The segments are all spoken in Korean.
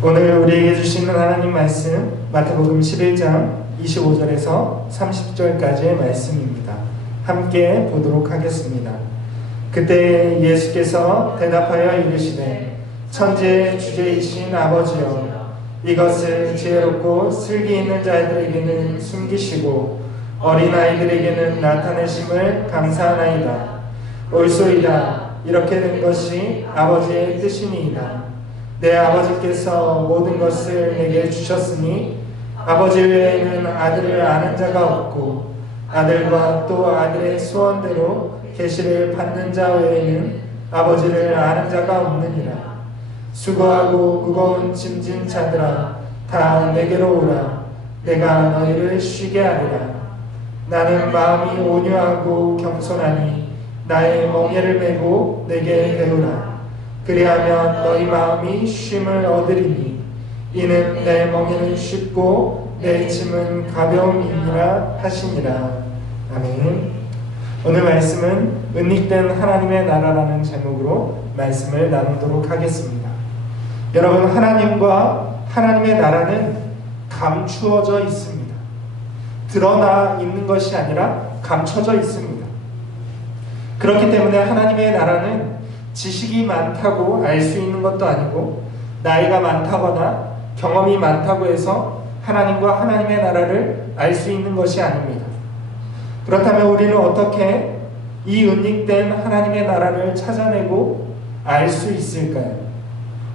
오늘 우리에게 주시는 하나님 말씀 마태복음 11장 25절에서 30절까지의 말씀입니다. 함께 보도록 하겠습니다. 그때 예수께서 대답하여 이르시되 천지의 주제이신 아버지여, 이것을 지혜롭고 슬기 있는 자들에게는 숨기시고 어린아이들에게는 나타내심을 감사하나이다. 옳소이다. 이렇게 된 것이 아버지의 뜻이니이다. 내 아버지께서 모든 것을 내게 주셨으니 아버지 외에는 아들을 아는 자가 없고 아들과 또 아들의 소원대로 계시를 받는 자 외에는 아버지를 아는 자가 없느니라. 수고하고 무거운 짐진 자들아, 다 내게로 오라. 내가 너희를 쉬게 하리라. 나는 마음이 온유하고 겸손하니 나의 멍에를 메고 내게 배우라. 그리하면 너희 마음이 쉼을 얻으리니 이는 내 멍에는 쉽고 내 짐은 가벼움이니라 하시니라. 아멘. 오늘 말씀은 은닉된 하나님의 나라라는 제목으로 말씀을 나누도록 하겠습니다. 여러분, 하나님과 하나님의 나라는 감추어져 있습니다. 드러나 있는 것이 아니라 감춰져 있습니다. 그렇기 때문에 하나님의 나라는 지식이 많다고 알 수 있는 것도 아니고 나이가 많다거나 경험이 많다고 해서 하나님과 하나님의 나라를 알 수 있는 것이 아닙니다. 그렇다면 우리는 어떻게 이 은닉된 하나님의 나라를 찾아내고 알 수 있을까요?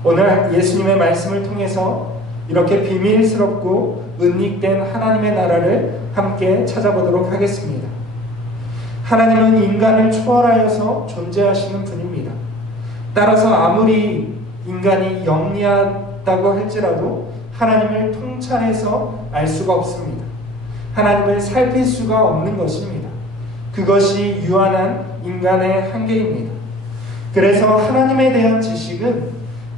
오늘 예수님의 말씀을 통해서 이렇게 비밀스럽고 은닉된 하나님의 나라를 함께 찾아보도록 하겠습니다. 하나님은 인간을 초월하여서 존재하시는 분입니다. 따라서 아무리 인간이 영리하다고 할지라도 하나님을 통찰해서 알 수가 없습니다. 하나님을 살필 수가 없는 것입니다. 그것이 유한한 인간의 한계입니다. 그래서 하나님에 대한 지식은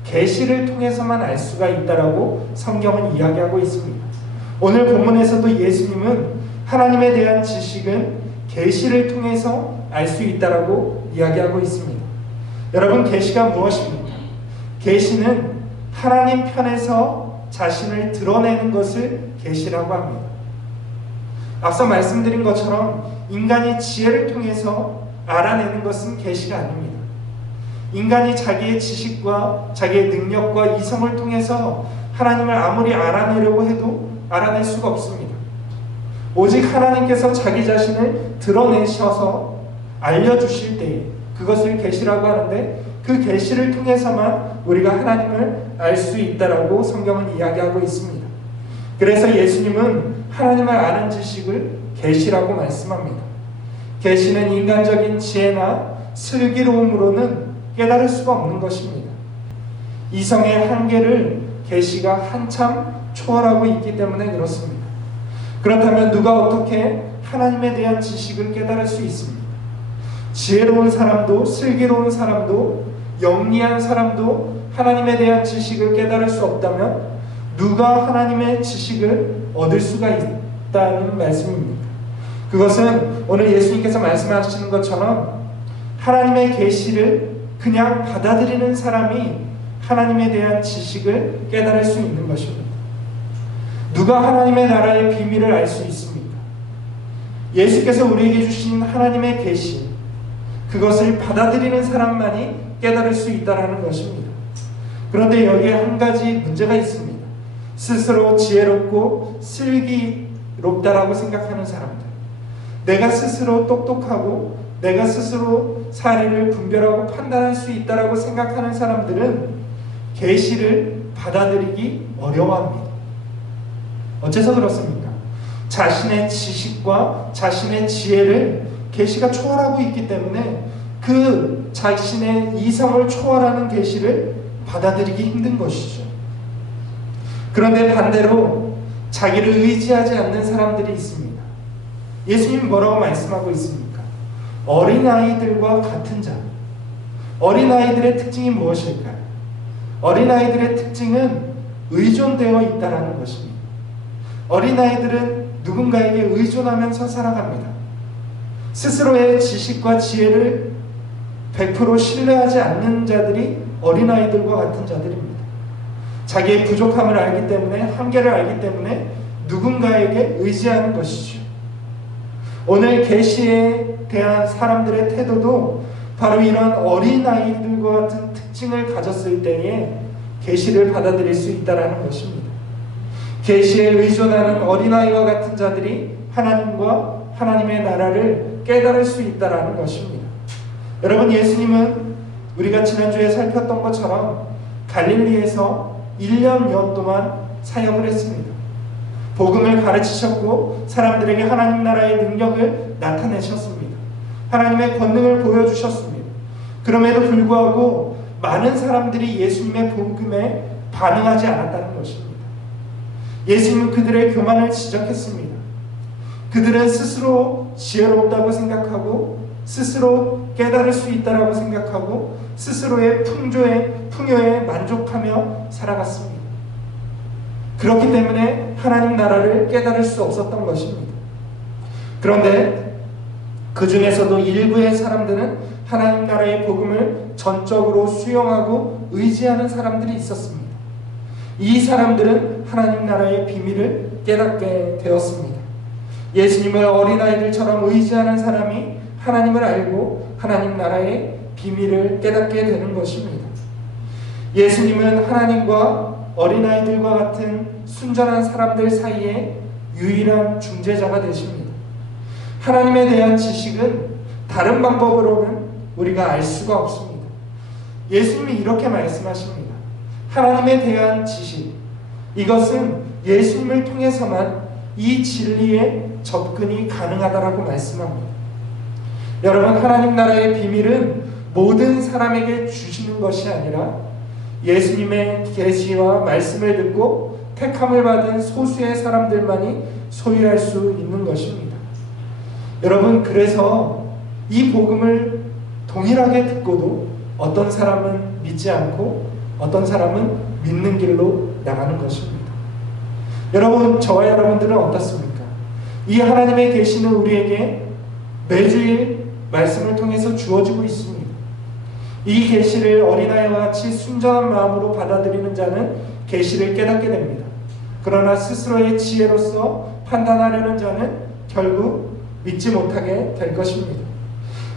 계시를 통해서만 알 수가 있다라고 성경은 이야기하고 있습니다. 오늘 본문에서도 예수님은 하나님에 대한 지식은 계시를 통해서 알 수 있다라고 이야기하고 있습니다. 여러분, 계시가 무엇입니까? 계시는 하나님 편에서 자신을 드러내는 것을 계시라고 합니다. 앞서 말씀드린 것처럼 인간이 지혜를 통해서 알아내는 것은 계시가 아닙니다. 인간이 자기의 지식과 자기의 능력과 이성을 통해서 하나님을 아무리 알아내려고 해도 알아낼 수가 없습니다. 오직 하나님께서 자기 자신을 드러내셔서 알려주실 때에 그것을 계시라고 하는데, 그 계시를 통해서만 우리가 하나님을 알 수 있다라고 성경은 이야기하고 있습니다. 그래서 예수님은 하나님을 아는 지식을 계시라고 말씀합니다. 계시는 인간적인 지혜나 슬기로움으로는 깨달을 수가 없는 것입니다. 이성의 한계를 계시가 한참 초월하고 있기 때문에 그렇습니다. 그렇다면 누가 어떻게 하나님에 대한 지식을 깨달을 수 있습니까? 지혜로운 사람도 슬기로운 사람도 영리한 사람도 하나님에 대한 지식을 깨달을 수 없다면 누가 하나님의 지식을 얻을 수가 있다는 말씀입니다. 그것은 오늘 예수님께서 말씀하시는 것처럼 하나님의 계시를 그냥 받아들이는 사람이 하나님에 대한 지식을 깨달을 수 있는 것입니다. 누가 하나님의 나라의 비밀을 알 수 있습니까? 예수께서 우리에게 주신 하나님의 계시, 그것을 받아들이는 사람만이 깨달을 수 있다는 것입니다. 그런데 여기에 한 가지 문제가 있습니다. 스스로 지혜롭고 슬기롭다라고 생각하는 사람들, 내가 스스로 똑똑하고 내가 스스로 사리를 분별하고 판단할 수 있다라고 생각하는 사람들은 계시를 받아들이기 어려워합니다. 어째서 그렇습니까? 자신의 지식과 자신의 지혜를 계시가 초월하고 있기 때문에 그 자신의 이성을 초월하는 계시를 받아들이기 힘든 것이죠. 그런데 반대로 자기를 의지하지 않는 사람들이 있습니다. 예수님이 뭐라고 말씀하고 있습니까? 어린아이들과 같은 자. 어린아이들의 특징이 무엇일까요? 어린아이들의 특징은 의존되어 있다는 것입니다. 어린아이들은 누군가에게 의존하면서 살아갑니다. 스스로의 지식과 지혜를 100% 신뢰하지 않는 자들이 어린아이들과 같은 자들입니다. 자기의 부족함을 알기 때문에, 한계를 알기 때문에 누군가에게 의지하는 것이죠. 오늘 계시에 대한 사람들의 태도도 바로 이런 어린아이들과 같은 특징을 가졌을 때에 계시를 받아들일 수 있다는 것입니다. 계시에 의존하는 어린아이와 같은 자들이 하나님과 하나님의 나라를 깨달을 수 있다는 것입니다. 여러분, 예수님은 우리가 지난주에 살폈던 것처럼 갈릴리에서 1년여 동안 사역을 했습니다. 복음을 가르치셨고 사람들에게 하나님 나라의 능력을 나타내셨습니다. 하나님의 권능을 보여주셨습니다. 그럼에도 불구하고 많은 사람들이 예수님의 복음에 반응하지 않았다는 것입니다. 예수님은 그들의 교만을 지적했습니다. 그들은 스스로 지혜롭다고 생각하고 스스로 깨달을 수 있다고 생각하고 스스로의 풍요에 만족하며 살아갔습니다. 그렇기 때문에 하나님 나라를 깨달을 수 없었던 것입니다. 그런데 그 중에서도 일부의 사람들은 하나님 나라의 복음을 전적으로 수용하고 의지하는 사람들이 있었습니다. 이 사람들은 하나님 나라의 비밀을 깨닫게 되었습니다. 예수님을 어린아이들처럼 의지하는 사람이 하나님을 알고 하나님 나라의 비밀을 깨닫게 되는 것입니다. 예수님은 하나님과 어린아이들과 같은 순전한 사람들 사이에 유일한 중재자가 되십니다. 하나님에 대한 지식은 다른 방법으로는 우리가 알 수가 없습니다. 예수님이 이렇게 말씀하십니다. 하나님에 대한 지식, 이것은 예수님을 통해서만 이 진리에 접근이 가능하다라고 말씀합니다. 여러분, 하나님 나라의 비밀은 모든 사람에게 주시는 것이 아니라 예수님의 계시와 말씀을 듣고 택함을 받은 소수의 사람들만이 소유할 수 있는 것입니다. 여러분, 그래서 이 복음을 동일하게 듣고도 어떤 사람은 믿지 않고 어떤 사람은 믿는 길로 나가는 것입니다. 여러분, 저와 여러분들은 어떻습니까? 이 하나님의 계시는 우리에게 매주일 말씀을 통해서 주어지고 있습니다. 이 계시를 어린아이와 같이 순전한 마음으로 받아들이는 자는 계시를 깨닫게 됩니다. 그러나 스스로의 지혜로서 판단하려는 자는 결국 믿지 못하게 될 것입니다.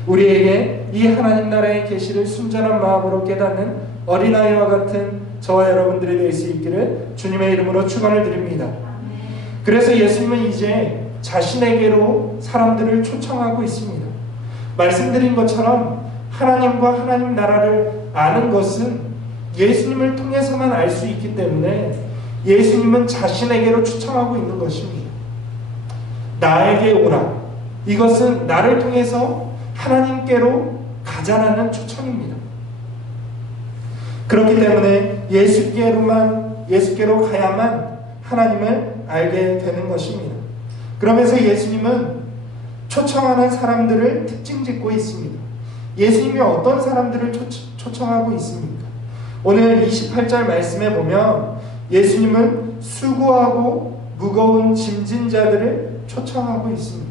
우리에게 이 하나님 나라의 계시를 순전한 마음으로 깨닫는 어린아이와 같은 저와 여러분들이 될 수 있기를 주님의 이름으로 축원을 드립니다. 그래서 예수님은 이제 자신에게로 사람들을 초청하고 있습니다. 말씀드린 것처럼 하나님과 하나님 나라를 아는 것은 예수님을 통해서만 알 수 있기 때문에 예수님은 자신에게로 초청하고 있는 것입니다. 나에게 오라. 이것은 나를 통해서 하나님께로 가자라는 초청입니다. 그렇기 때문에 예수께로 가야만 하나님을 알게 되는 것입니다. 그러면서 예수님은 초청하는 사람들을 특징 짓고 있습니다. 예수님이 어떤 사람들을 초청하고 있습니까? 오늘 28절 말씀에 보면 예수님은 수고하고 무거운 짐진 자들을 초청하고 있습니다.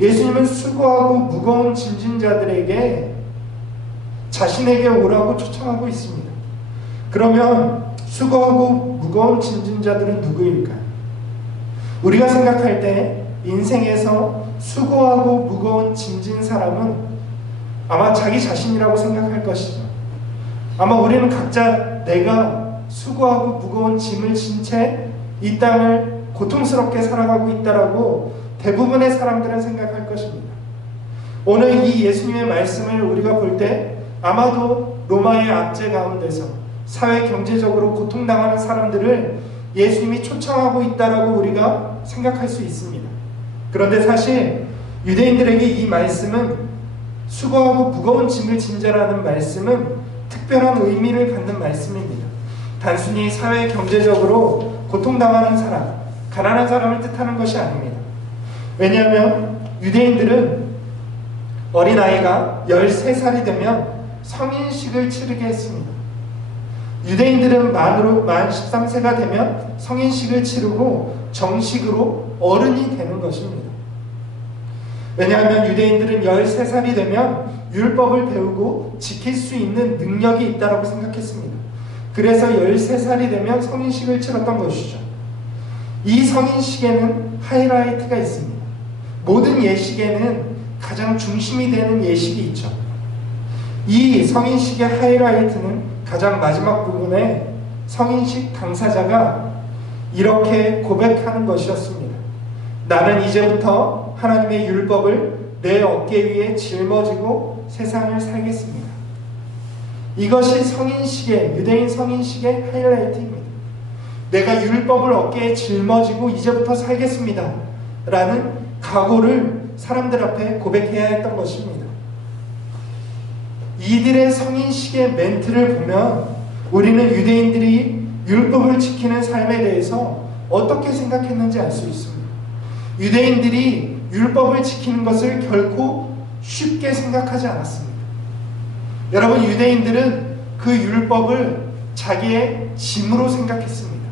예수님은 수고하고 무거운 짐진 자들에게 자신에게 오라고 초청하고 있습니다. 그러면 수고하고 무거운 짐진 자들은 누구일까요? 우리가 생각할 때 인생에서 수고하고 무거운 짐진 사람은 아마 자기 자신이라고 생각할 것이죠. 아마 우리는 각자 내가 수고하고 무거운 짐을 진 채 이 땅을 고통스럽게 살아가고 있다라고 대부분의 사람들은 생각할 것입니다. 오늘 이 예수님의 말씀을 우리가 볼 때 아마도 로마의 압제 가운데서 사회 경제적으로 고통당하는 사람들을 예수님이 초청하고 있다라고 우리가 생각할 수 있습니다. 그런데 사실 유대인들에게 이 말씀은 수고하고 무거운 짐을 진 자라는 말씀은 특별한 의미를 갖는 말씀입니다. 단순히 사회 경제적으로 고통당하는 사람, 가난한 사람을 뜻하는 것이 아닙니다. 왜냐하면 유대인들은 어린아이가 13살이 되면 성인식을 치르게 했습니다. 유대인들은 만 13세가 되면 성인식을 치르고 정식으로 어른이 되는 것입니다. 왜냐하면 유대인들은 13살이 되면 율법을 배우고 지킬 수 있는 능력이 있다고 생각했습니다. 그래서 13살이 되면 성인식을 치렀던 것이죠. 이 성인식에는 하이라이트가 있습니다. 모든 예식에는 가장 중심이 되는 예식이 있죠. 이 성인식의 하이라이트는 가장 마지막 부분에 성인식 당사자가 이렇게 고백하는 것이었습니다. 나는 이제부터 하나님의 율법을 내 어깨 위에 짊어지고 세상을 살겠습니다. 이것이 성인식의, 유대인 성인식의 하이라이트입니다. 내가 율법을 어깨에 짊어지고 이제부터 살겠습니다 라는 각오를 사람들 앞에 고백해야 했던 것입니다. 이들의 성인식의 멘트를 보면 우리는 유대인들이 율법을 지키는 삶에 대해서 어떻게 생각했는지 알 수 있습니다. 유대인들이 율법을 지키는 것을 결코 쉽게 생각하지 않았습니다. 여러분, 유대인들은 그 율법을 자기의 짐으로 생각했습니다.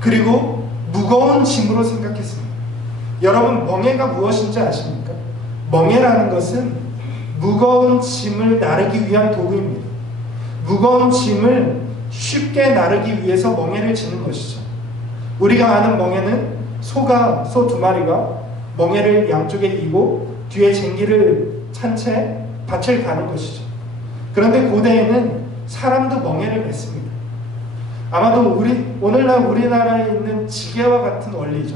그리고 무거운 짐으로 생각했습니다. 여러분, 멍에가 무엇인지 아십니까? 멍에라는 것은 무거운 짐을 나르기 위한 도구입니다. 무거운 짐을 쉽게 나르기 위해서 멍에를 지는 것이죠. 우리가 아는 멍에는 소 2마리가 멍에를 양쪽에 이고 뒤에 쟁기를 찬 채 밭을 가는 것이죠. 그런데 고대에는 사람도 멍에를 맸습니다. 아마도 오늘날 우리나라에 있는 지게와 같은 원리죠.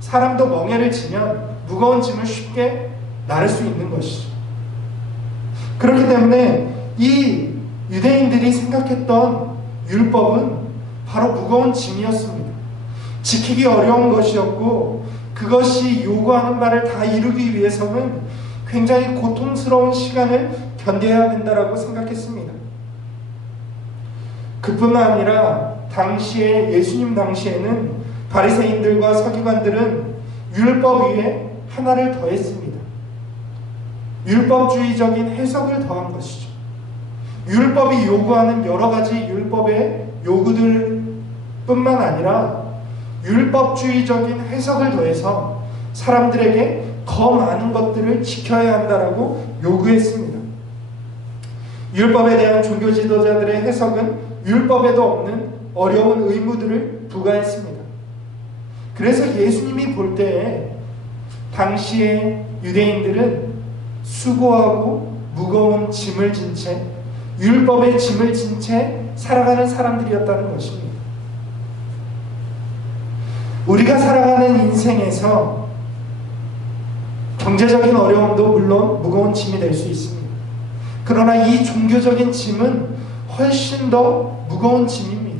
사람도 멍에를 지면 무거운 짐을 쉽게 나를 수 있는 것이죠. 그렇기 때문에 이 유대인들이 생각했던 율법은 바로 무거운 짐이었습니다. 지키기 어려운 것이었고 그것이 요구하는 바를 다 이루기 위해서는 굉장히 고통스러운 시간을 견뎌야 된다고 생각했습니다. 그뿐만 아니라 예수님 당시에는 바리새인들과 서기관들은 율법 위에 하나를 더했습니다. 율법주의적인 해석을 더한 것이죠. 율법이 요구하는 여러 가지 율법의 요구들 뿐만 아니라 율법주의적인 해석을 더해서 사람들에게 더 많은 것들을 지켜야 한다라고 요구했습니다. 율법에 대한 종교 지도자들의 해석은 율법에도 없는 어려운 의무들을 부과했습니다. 그래서 예수님이 볼 때에 당시의 유대인들은 수고하고 무거운 짐을 진 채, 율법의 짐을 진 채 살아가는 사람들이었다는 것입니다. 우리가 살아가는 인생에서 경제적인 어려움도 물론 무거운 짐이 될 수 있습니다. 그러나 이 종교적인 짐은 훨씬 더 무거운 짐입니다.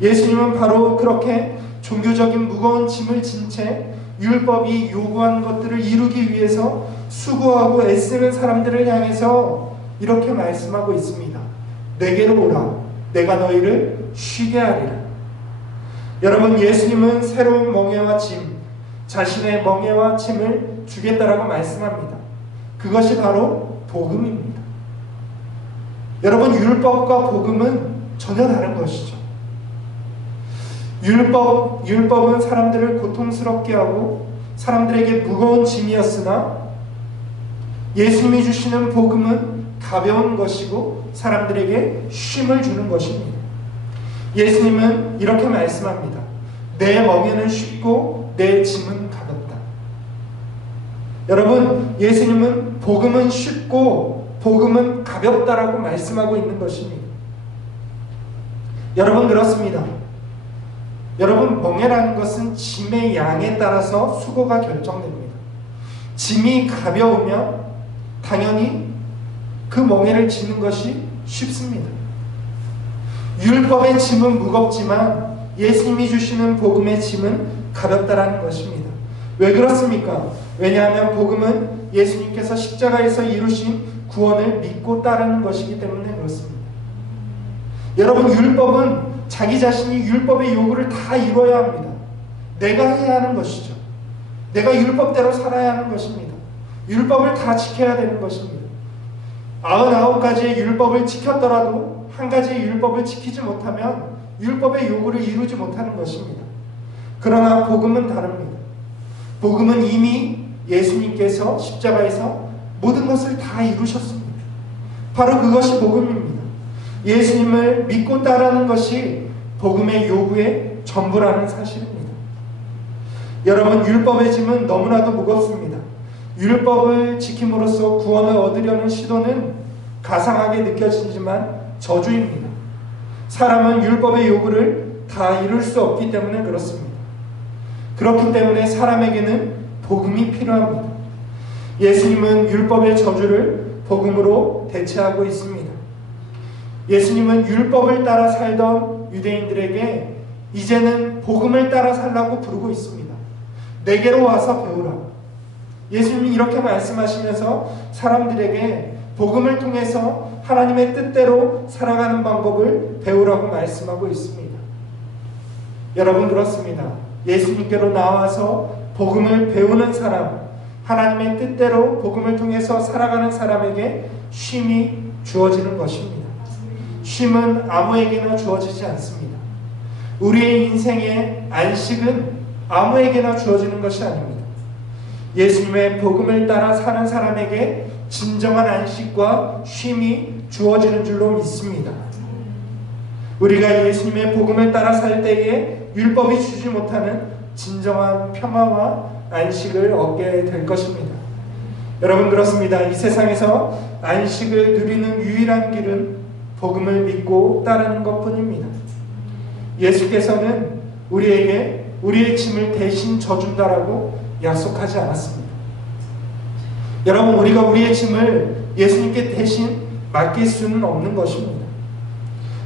예수님은 바로 그렇게 종교적인 무거운 짐을 진 채 율법이 요구하는 것들을 이루기 위해서 수고하고 애쓰는 사람들을 향해서 이렇게 말씀하고 있습니다. 내게로 오라. 내가 너희를 쉬게 하리라. 여러분, 예수님은 새로운 멍에와 짐, 자신의 멍에와 짐을 주겠다라고 말씀합니다. 그것이 바로 복음입니다. 여러분, 율법과 복음은 전혀 다른 것이죠. 율법은 사람들을 고통스럽게 하고 사람들에게 무거운 짐이었으나 예수님이 주시는 복음은 가벼운 것이고 사람들에게 쉼을 주는 것입니다. 예수님은 이렇게 말씀합니다. 내 멍에는 쉽고 내 짐은 가볍다. 여러분, 예수님은 복음은 쉽고 복음은 가볍다라고 말씀하고 있는 것입니다. 여러분, 그렇습니다. 여러분, 멍에라는 것은 짐의 양에 따라서 수고가 결정됩니다. 짐이 가벼우면 당연히 그 멍에를 지는 것이 쉽습니다. 율법의 짐은 무겁지만 예수님이 주시는 복음의 짐은 가볍다라는 것입니다. 왜 그렇습니까? 왜냐하면 복음은 예수님께서 십자가에서 이루신 구원을 믿고 따르는 것이기 때문에 그렇습니다. 여러분, 율법은 자기 자신이 율법의 요구를 다 이루어야 합니다. 내가 해야 하는 것이죠. 내가 율법대로 살아야 하는 것입니다. 율법을 다 지켜야 되는 것입니다. 99가지의 율법을 지켰더라도 한 가지의 율법을 지키지 못하면 율법의 요구를 이루지 못하는 것입니다. 그러나 복음은 다릅니다. 복음은 이미 예수님께서 십자가에서 모든 것을 다 이루셨습니다. 바로 그것이 복음입니다. 예수님을 믿고 따르는 것이 복음의 요구의 전부라는 사실입니다. 여러분, 율법의 짐은 너무나도 무겁습니다. 율법을 지킴으로써 구원을 얻으려는 시도는 가상하게 느껴지지만 저주입니다. 사람은 율법의 요구를 다 이룰 수 없기 때문에 그렇습니다. 그렇기 때문에 사람에게는 복음이 필요합니다. 예수님은 율법의 저주를 복음으로 대체하고 있습니다. 예수님은 율법을 따라 살던 유대인들에게 이제는 복음을 따라 살라고 부르고 있습니다. 내게로 와서 배우라. 예수님이 이렇게 말씀하시면서 사람들에게 복음을 통해서 하나님의 뜻대로 살아가는 방법을 배우라고 말씀하고 있습니다. 여러분, 그렇습니다. 예수님께로 나와서 복음을 배우는 사람, 하나님의 뜻대로 복음을 통해서 살아가는 사람에게 쉼이 주어지는 것입니다. 쉼은 아무에게나 주어지지 않습니다. 우리의 인생의 안식은 아무에게나 주어지는 것이 아닙니다. 예수님의 복음을 따라 사는 사람에게 진정한 안식과 쉼이 주어지는 줄로 믿습니다. 우리가 예수님의 복음을 따라 살 때에 율법이 주지 못하는 진정한 평화와 안식을 얻게 될 것입니다. 여러분, 그렇습니다. 이 세상에서 안식을 누리는 유일한 길은 복음을 믿고 따르는 것뿐입니다. 예수께서는 우리에게 우리의 짐을 대신 져준다라고 약속하지 않았습니다. 여러분, 우리가 우리의 짐을 예수님께 대신 맡길 수는 없는 것입니다.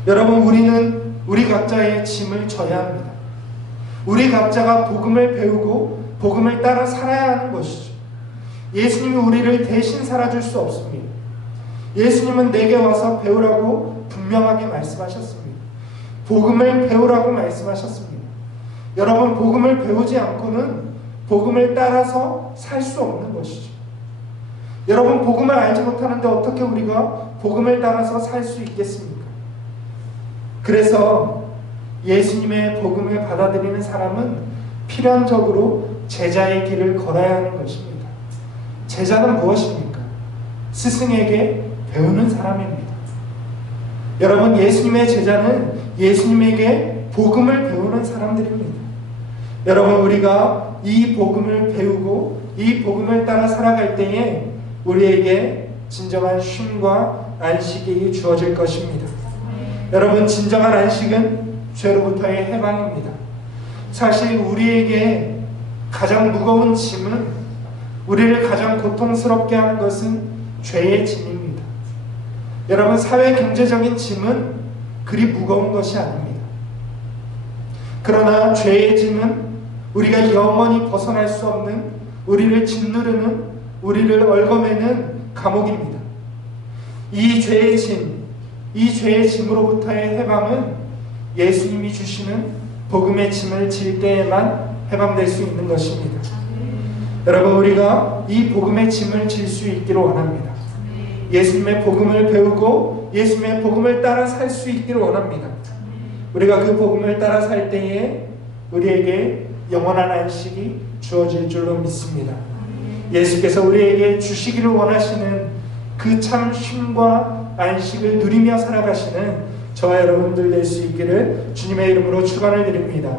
여러분, 우리는 우리 각자의 짐을 져야 합니다. 우리 각자가 복음을 배우고 복음을 따라 살아야 하는 것이죠. 예수님이 우리를 대신 살아줄 수 없습니다. 예수님은 내게 와서 배우라고 분명하게 말씀하셨습니다. 복음을 배우라고 말씀하셨습니다. 여러분, 복음을 배우지 않고는 복음을 따라서 살 수 없는 것이죠. 여러분, 복음을 알지 못하는데 어떻게 우리가 복음을 따라서 살 수 있겠습니까? 그래서 예수님의 복음을 받아들이는 사람은 필연적으로 제자의 길을 걸어야 하는 것입니다. 제자는 무엇입니까? 스승에게 배우는 사람입니다. 여러분, 예수님의 제자는 예수님에게 복음을 배우는 사람들입니다. 여러분, 우리가 이 복음을 배우고 이 복음을 따라 살아갈 때에 우리에게 진정한 쉼과 안식이 주어질 것입니다. 여러분, 진정한 안식은 죄로부터의 해방입니다. 사실 우리에게 가장 무거운 짐은, 우리를 가장 고통스럽게 하는 것은 죄의 짐입니다. 여러분, 사회 경제적인 짐은 그리 무거운 것이 아닙니다. 그러나 죄의 짐은 우리가 영원히 벗어날 수 없는, 우리를 짓누르는, 우리를 얽어매는 감옥입니다. 이 죄의 짐, 이 죄의 짐으로부터의 해방은 예수님이 주시는 복음의 짐을 질 때에만 해방될 수 있는 것입니다. 여러분, 우리가 이 복음의 짐을 질 수 있기를 원합니다. 예수님의 복음을 배우고 예수님의 복음을 따라 살 수 있기를 원합니다. 우리가 그 복음을 따라 살 때에 우리에게 영원한 안식이 주어질 줄로 믿습니다. 예수께서 우리에게 주시기를 원하시는 그 참 쉼과 안식을 누리며 살아가시는 저와 여러분들 될 수 있기를 주님의 이름으로 축원을 드립니다.